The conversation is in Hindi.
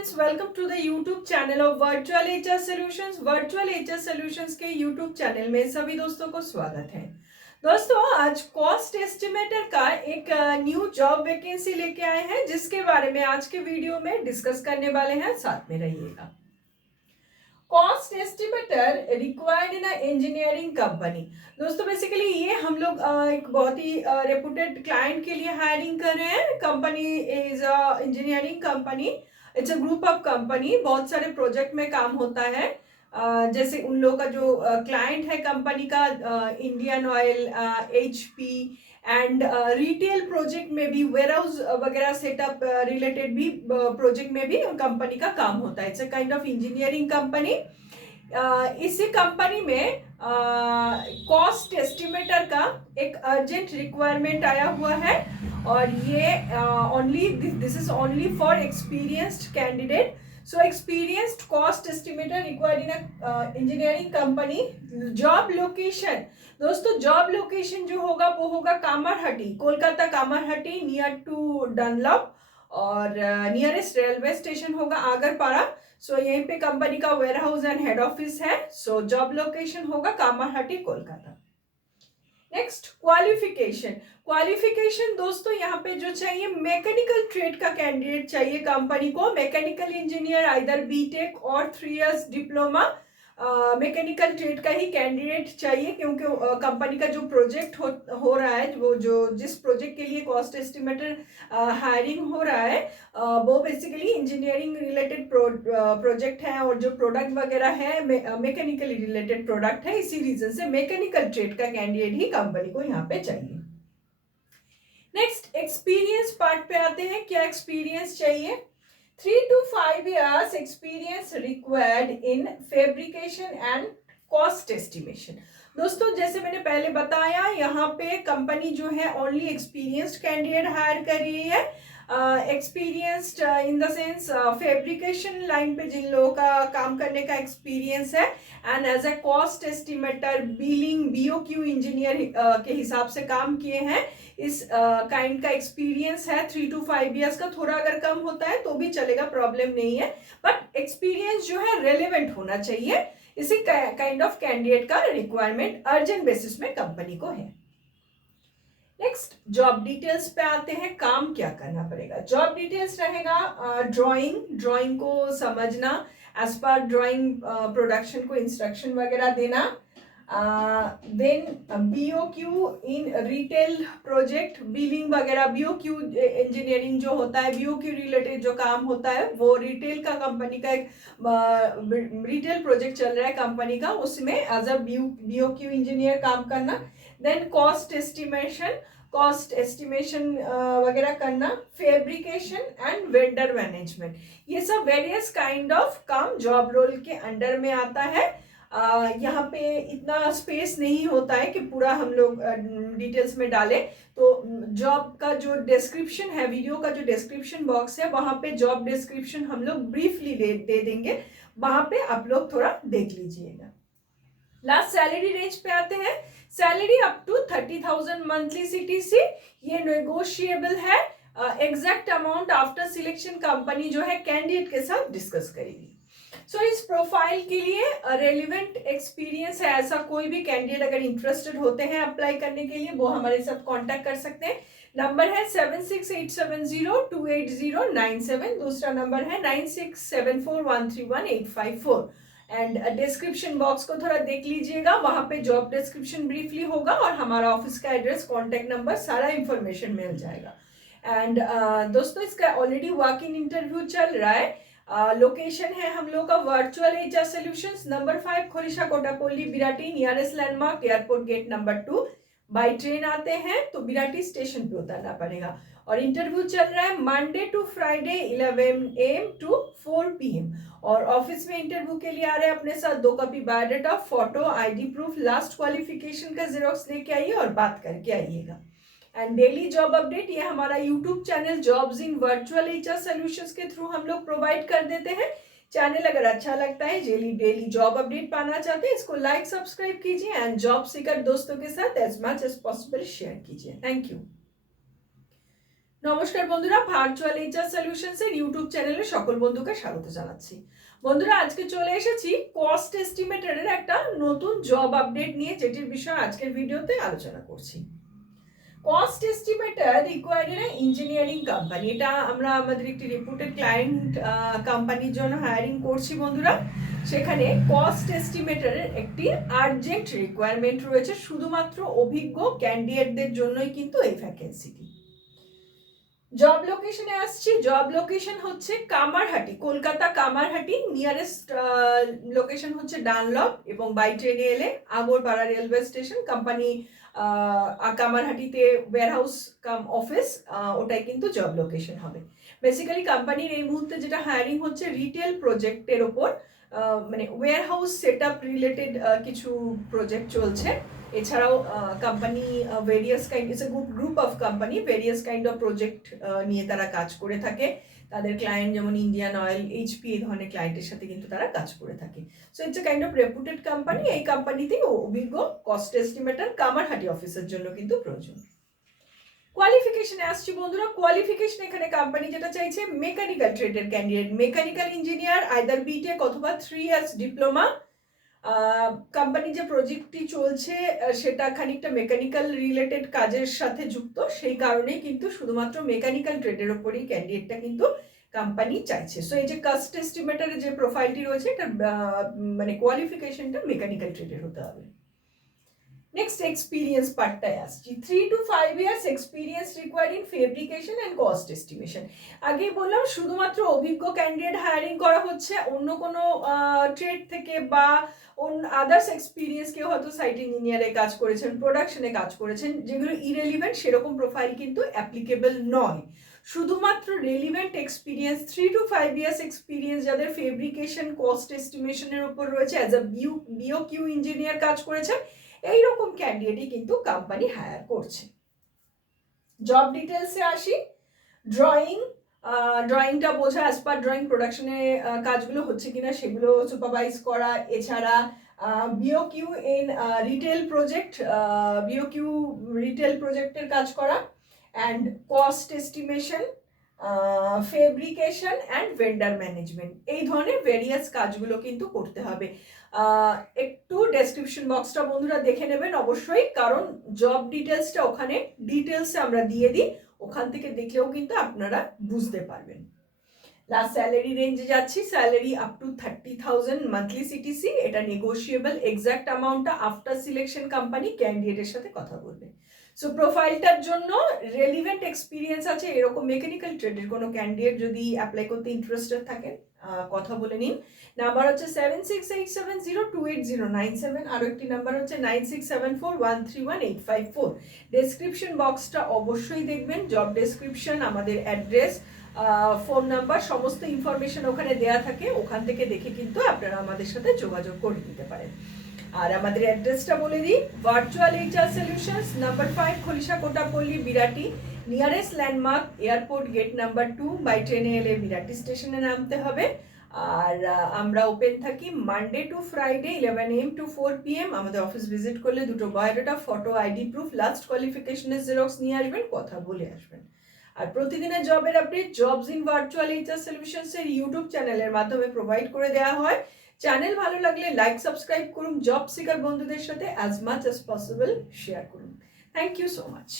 Friends, welcome to the YouTube channel of virtual HR solutions. वर्चुअल एचआर सॉल्यूशंस के यूट्यूब चैनल में सभी दोस्तों को स्वागत है। दोस्तों, आज कॉस्ट एस्टिमेटर का एक न्यू जॉब वैकेंसी लेके आए हैं, जिसके बारे में आज के वीडियो में डिस्कस करने वाले हैं। साथ में रहिएगा। Cost estimator required in engineering company. दोस्तों, बेसिकली ये हम लोग एक बहुत ही रेपुटेड क्लाइंट के लिए हायरिंग कर रहे हैं। Company is engineering company, it's a group of company. बहुत सारे प्रोजेक्ट में काम होता है। जैसे उन लोगों का जो क्लाइंट है कंपनी का, Indian oil, HP and retail project में भी, वेयर हाउस वगैरह सेटअप रिलेटेड भी प्रोजेक्ट में भी कंपनी का काम होता है। It's a kind of engineering company. इसी कंपनी में कॉस्ट एस्टिमेटर का एक अर्जेंट रिक्वायरमेंट आया हुआ है, और ये only this is only for experienced candidate. So experienced cost estimator required in engineering company. Job location, दोस्तों जॉब लोकेशन जो होगा वो होगा Kamarhati, Kolkata Kamarhati, near to Dunlop, और नियरेस्ट रेलवे स्टेशन होगा आगरपाड़ा। सो यहीं पे कंपनी का warehouse and head office है। सो जॉब लोकेशन होगा Kamarhati, Kolkata. Next, qualification. Qualification दोस्तों यहाँ पे जो चाहिए, मैकेनिकल ट्रेड का कैंडिडेट चाहिए कंपनी को। मैकेनिकल इंजीनियर, आइदर बीटेक और 3 इयर्स डिप्लोमा। मैकेनिकल ट्रेड का ही कैंडिडेट चाहिए, क्योंकि कंपनी का जो प्रोजेक्ट हो रहा है, वो जो जिस प्रोजेक्ट के लिए कॉस्ट एस्टिमेटर हायरिंग हो रहा है, वो बेसिकली इंजीनियरिंग रिलेटेड प्रोजेक्ट है, और जो प्रोडक्ट वगैरह है मैकेनिकली रिलेटेड प्रोडक्ट है। इसी रीजन से मैकेनिकल ट्रेड का कैंडिडेट ही कंपनी को यहाँ पे चाहिए। नेक्स्ट, एक्सपीरियंस पार्ट पे आते हैं। क्या एक्सपीरियंस चाहिए? 3 to 5 years experience required in fabrication and cost estimation। दोस्तों, जैसे मैंने पहले बताया, यहाँ पे कंपनी जो है ओनली एक्सपीरियंस्ड कैंडिडेट हायर कर रही है। Experienced in the sense fabrication line पे जिन लोगों का काम करने का एक्सपीरियंस है, and as a cost estimator, billing, BOQ engineer के हिसाब से काम किए हैं, इस काइंड का एक्सपीरियंस है। 3 to 5 years का, थोड़ा अगर कम होता है तो भी चलेगा, प्रॉब्लम नहीं है, बट एक्सपीरियंस जो है रेलेवेंट होना चाहिए। इसी काइंड ऑफ कैंडिडेट का रिक्वायरमेंट अर्जेंट बेसिस में कंपनी को है। नेक्स्ट, जॉब डिटेल्स पे आते हैं। काम क्या करना पड़ेगा? जॉब डिटेल्स रहेगा ड्राइंग को समझना, एज पर ड्राइंग प्रोडक्शन को इंस्ट्रक्शन वगैरह देना। Then BOQ in retail project, billing वगैरह, BOQ इंजीनियरिंग जो होता है, BOQ रिलेटेड जो काम होता है, वो रिटेल का कंपनी का एक रिटेल प्रोजेक्ट चल रहा है कंपनी का, उसमें एज अ BOQ इंजीनियर काम करना। देन कॉस्ट एस्टिमेशन वगैरह करना, फैब्रिकेशन एंड वेंडर मैनेजमेंट, ये सब वेरियस काइंड ऑफ काम जॉब रोल के अंडर में आता है। यहाँ पे इतना स्पेस नहीं होता है कि पूरा हम लोग डिटेल्स में डालें, तो जॉब का जो डिस्क्रिप्शन है, वीडियो का जो डिस्क्रिप्शन बॉक्स है, वहाँ पे जॉब डिस्क्रिप्शन हम लोग ब्रीफली दे देंगे, वहाँ पे आप लोग थोड़ा देख लीजिएगा। लास्ट, सैलरी रेंज पे आते हैं। Salary up to 30,000 monthly CTC, ये नेगोशिएबल है। Exact amount after selection company जो है कैंडिडेट के साथ डिस्कस करेगी। सो इस प्रोफाइल के लिए रेलिवेंट एक्सपीरियंस है ऐसा कोई भी कैंडिडेट अगर इंटरेस्टेड होते हैं अप्लाई करने के लिए, वो हमारे साथ कांटेक्ट कर सकते हैं। नंबर है 7687028097, दूसरा नंबर है 9674131854। एंड डिस्क्रिप्शन बॉक्स को थोड़ा देख लीजिएगा, वहां पे जॉब डिस्क्रिप्शन ब्रीफली होगा, और हमारा ऑफिस का एड्रेस, कॉन्टेक्ट नंबर, सारा इंफॉर्मेशन मिल जाएगा। एंड दोस्तों, इसका ऑलरेडी वॉक इन इंटरव्यू चल रहा है। लोकेशन है हम लोग का virtual HR solutions, number 5, Khorisha Kotapalli, Birati, nearest landmark airport gate number 2। By train आते हैं तो बिराटी स्टेशन पे उतरना पड़ेगा। और इंटरव्यू चल रहा है Monday to Friday 11 AM to 4 PM। और ऑफिस में इंटरव्यू के लिए आ रहे हैं अपने साथ 2 copy biodata, photo, ID proof, last qualification का जेरोक्स लेके आइए और बात करके आइएगा। एंड डेली जॉब अपडेट, ये हमारा YouTube channel jobs in virtual HR सॉल्यूशंस के थ्रू हम लोग प्रोवाइड कर देते हैं। चैनल अगर अच्छा लगता है, डेली जॉब अपडेट पाना चाहते हैं, इसको लाइक, सब्सक्राइब कीजिए, एंड जॉब सीकर दोस्तों के साथ as much as possible share कीजिए। Thank you. নমস্কার বন্ধুরা, ভার্চুয়াল এইচআর সলিউশনস এর ইউটিউব চ্যানেলে সকল বন্ধুকে স্বাগত জানাচ্ছি। বন্ধুরা, আজকে চলে এসেছি কস্ট এস্টিমেটরের একটা নতুন জব আপডেট নিয়ে, যেটির বিষয়ে আজকের ভিডিওতে আলোচনা করছি। Cost estimator required engineering company, এটা আমরা আমাদের একটি রিপুটেড ক্লায়েন্ট কোম্পানির জন্য হায়ারিং করছি বন্ধুরা। সেখানে কস্ট এস্টিমেটরের একটি আর্জেন্ট রিকোয়ারমেন্ট রয়েছে, শুধুমাত্র অভিজ্ঞ ক্যান্ডিডেটদের জন্যই কিন্তু এই ভ্যাকেন্সিটি। জব লোকেশনে আসছি। জব লোকেশন হচ্ছে কামারহাটি, কলকাতা কামারহাটি। নিয়ারেস্ট লোকেশন হচ্ছে ডানলপ, এবং বাই ট্রেনে এলে আগরপাড়া রেলওয়ে স্টেশন। কোম্পানি কামারহাটিতে ওয়্যারহাউস কাম অফিস, ওটাই কিন্তু জব লোকেশন হবে। বেসিক্যালি কোম্পানির এই মুহূর্তে যেটা হায়ারিং হচ্ছে রিটেল প্রজেক্টের ওপর, মানে ওয়্যারহাউস সেট আপ রিলেটেড কিছু প্রজেক্ট চলছে। এছাড়াও company various kind, it's a group of company, various kind of project নিয়ে তারা কাজ করে থাকে। তাদের ক্লায়েন্ট যেমন ইন্ডিয়ান অয়েল, এইচপি, এই ধরনের ক্লায়েন্টের সাথে কিন্তু তারা কাজ করে থাকে। So it's a kind of রেপুটেড company. এই কোম্পানিতেই অভিজ্ঞ কস্ট এস্টিমেটর কামারহাটি অফিসের জন্য কিন্তু প্রয়োজন। কোয়ালিফিকেশনে আসছি বন্ধুরা। কোয়ালিফিকেশন এখানে কোম্পানি যেটা চাইছে মেকানিক্যাল ট্রেডের candidate, mechanical engineer, either B Tech অথবা 3 ইয়ার্স ডিপ্লোমা। কোম্পানি যে প্রজেক্টটি চলছে সেটা খানিকটা মেকানিক্যাল রিলেটেড কাজের সাথে যুক্ত, সেই কারণেই কিন্তু শুধুমাত্র মেকানিক্যাল ট্রেডের ওপরই ক্যান্ডিডেটটা কিন্তু কোম্পানি চাইছে। সো এই যে কস্ট এস্টিমেটরের যে প্রোফাইলটি রয়েছে, এটা মানে কোয়ালিফিকেশনটা মেকানিক্যাল ট্রেডের হতে হবে। নেক্সট এক্সপিরিয়েন্স পার্টটায় আসছি। 3 to 5 years experience required in fabrication and cost estimation. আগেই বললাম শুধুমাত্র অভিজ্ঞ ক্যান্ডিডেট হায়ারিং করা হচ্ছে। অন্য কোনো ট্রেড থেকে বা আদার্স এক্সপিরিয়েন্স, কেউ হয়তো সাইট ইঞ্জিনিয়ারে কাজ করেছেন, প্রোডাকশনে কাজ করেছেন, যেগুলো ইরেলিভেন্ট, সেরকম প্রোফাইল কিন্তু অ্যাপ্লিকেবল নয়। শুধুমাত্র relevant experience, 3 to 5 years experience যাদের ফেব্রিকেশন কস্ট এস্টিমেশনের উপর রয়েছে, অ্যাজ আ বিওকিউ ইঞ্জিনিয়ার কাজ করেছেন, এইরকম ক্যান্ডিডেটই কিন্তু কোম্পানি হায়ার করছে। জব ডিটেলসে আসি। ড্রয়িংটা বোঝা, অ্যাজ পার ড্রয়িং প্রোডাকশনে কাজগুলো হচ্ছে কিনা সেগুলো সুপারভাইজ করা। এছাড়া BOQ in retail project, BOQ retail প্রজেক্টের কাজ করা, and cost estimation, fabrication and vendor management, এই ধরনের ভেরিয়াস কাজগুলো কিন্তু করতে হবে। একটু ডেসক্রিপশন বক্সটা বন্ধুরা দেখে নেবেন অবশ্যই, কারণ জব ডিটেলসটা ওখানে ডিটেলসে আমরা দিয়ে দিই, ওখান থেকে দেখলেও কিন্তু আপনারা বুঝতে পারবেন। লাস্ট স্যালারি রেঞ্জে যাচ্ছি। Salary up to 30,000 monthly CTC, এটা নেগোশিয়েবল। এক্সাক্ট অ্যামাউন্টটা আফটার সিলেকশন কোম্পানি ক্যান্ডিডেটের সাথে কথা বলবে। সো প্রোফাইলটার জন্য রেলিভেন্ট এক্সপিরিয়েন্স আছে এরকম মেকানিক্যাল ট্রেডের কোনো ক্যান্ডিডেট যদি অ্যাপ্লাই করতে ইন্টারেস্টেড থাকেন, কথা বলে নিন। নাম্বার হচ্ছে 7687028097, আরও একটি নাম্বার হচ্ছে 9674131854। ডেসক্রিপশন বক্সটা অবশ্যই দেখবেন। জব ডেসক্রিপশন, আমাদের অ্যাড্রেস, ফোন নাম্বার, সমস্ত ইনফরমেশন ওখানে দেয়া থাকে। ওখান থেকে দেখে কিন্তু আপনারা আমাদের সাথে যোগাযোগ করে নিতে পারেন। আর আমাদের অ্যাড্রেসটা বলে দিই, virtual HR solutions, number 5, Kholisha Kotapalli, Birati. Nearest landmark airport gate number 2, by ট্রেনে এলে বিরাটি স্টেশনে নামতে হবে। আর আমরা ওপেন থাকি Monday to Friday 11 AM to 4 PM। আমাদের অফিস ভিজিট করলে দুটো biodata, photo, ID proof, last কোয়ালিফিকেশনের জেরক্স নিয়ে আসবেন, কথা বলে আসবেন। আর প্রতিদিনের জবের update jobs in virtual HR solutions এর ইউটিউব চ্যানেলের মাধ্যমে প্রোভাইড করে দেওয়া হয়। চ্যানেল ভালো লাগলে লাইক, সাবস্ক্রাইব করুন, জব সিকার বন্ধুদের সাথে as much as possible share করুন। Thank you so much.